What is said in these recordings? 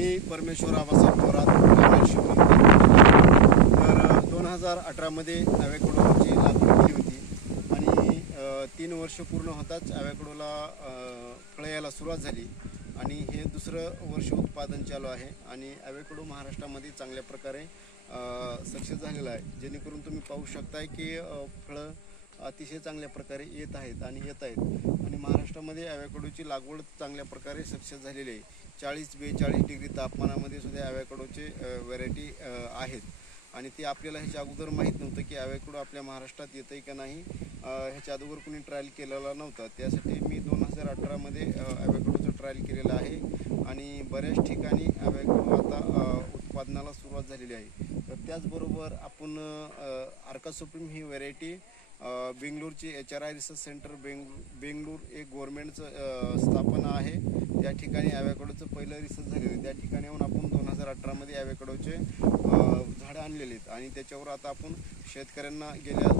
मी परमेश्वर आबासाहेब थोरात तर 2018 मध्ये ॲव्होकॅडोची लागवड केली होती आणि 3 वर्ष पूर्ण होताच ॲव्होकॅडोला फळं यायला सुरुवात झाली आणि हे दुसरं वर्ष उत्पादन चालू आहे आणि ॲव्होकॅडो महाराष्ट्रामध्ये चांगल्या प्रकारे सक्सेस झालेला आहे, जेणेकरून तुम्ही पाहू शकताय की फळं अतिशय चांगल्या प्रकारे येत आहेत आणि महाराष्ट्रामध्ये ॲव्होकॅडोची लागवड चांगल्या प्रकारे सक्सेस झालेली आहे। 40-42 डिग्री तापमानामध्ये सुद्धा ॲव्होकॅडोचे व्हरायटी आहेत आणि ते आपल्याला ह्याच्या अगोदर माहीत नव्हतं की ॲव्होकॅडो आपल्या महाराष्ट्रात येतं आहे का नाही। ह्याच्या अगोदर कुणी ट्रायल केलेला नव्हता, त्यासाठी मी 2018 मध्ये ॲव्होकॅडोचं ट्रायल केलेलं आहे आणि बऱ्याच ठिकाणी ॲव्होकॅडो आता उत्पादनाला सुरुवात झालेली आहे। तर त्याचबरोबर आपण अर्का सुप्रीम ही व्हरायटी बेंगलोरची HRI रिसर्च सेंटर बेंगलोर एक गव्हर्नमेंटचं स्थापना आहे, त्या ठिकाणी ॲव्होकॅडोचं पहिलं रिसर्च झालेलं आहे। त्या ठिकाणी येऊन आपण 2018 मध्ये ॲव्होकॅडोचे झाडं आणलेले आहेत आणि त्याच्यावर आता आपण शेतकऱ्यांना गेल्या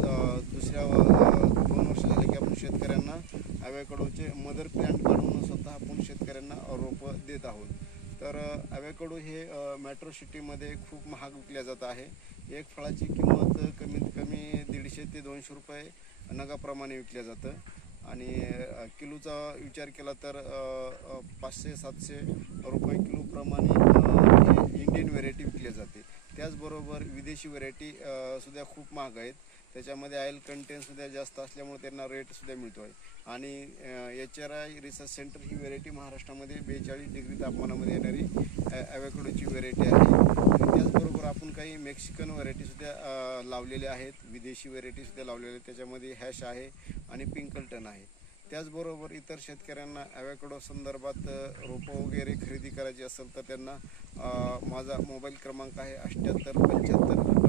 दुसऱ्या 2 वर्ष झाले की आपण शेतकऱ्यांना ॲव्होकॅडोचे मदर प्लॅन्ट काढून स्वतः आपण शेतकऱ्यांना रोपं देत आहोत। तर ॲव्होकॅडो हे मेट्रो सिटीमध्ये खूप महाग विकल्या जात आहे। एक फळाची किंमत कमीत कमी 150 ते 200 रुपये नगाप्रमाणे विकल्या जातं आणि किलोचा विचार केला तर 500-700 रुपये किलोप्रमाणे इंडियन व्हरायटी विकल्या जाते। त्याचबरोबर विदेशी व्हरायटी सुद्धा खूप महाग आहेत, त्याच्यामध्ये ऑइल कंटेंटसुद्धा जास्त असल्यामुळे त्यांना रेटसुद्धा मिळतो आहे आणि HRI रिसर्च सेंटर ही व्हरायटी महाराष्ट्रामध्ये 42 डिग्री तापमानामध्ये येणारी ॲव्होकॅडोची व्हरायटी आहे। त्याचबरोबर आपण काही मेक्सिकन व्हरायटीसुद्धा लावलेल्या आहेत, विदेशी व्हरायटीसुद्धा लावलेल्या आहेत, त्याच्यामध्ये हॅश आहे आणि पिंकल्टन आहे। त्याचबरोबर इतर शेतकऱ्यांना ॲव्होकॅडो संदर्भात रोपं वगैरे खरेदी करायची असेल तर त्यांना माझा मोबाईल क्रमांक आहे 7875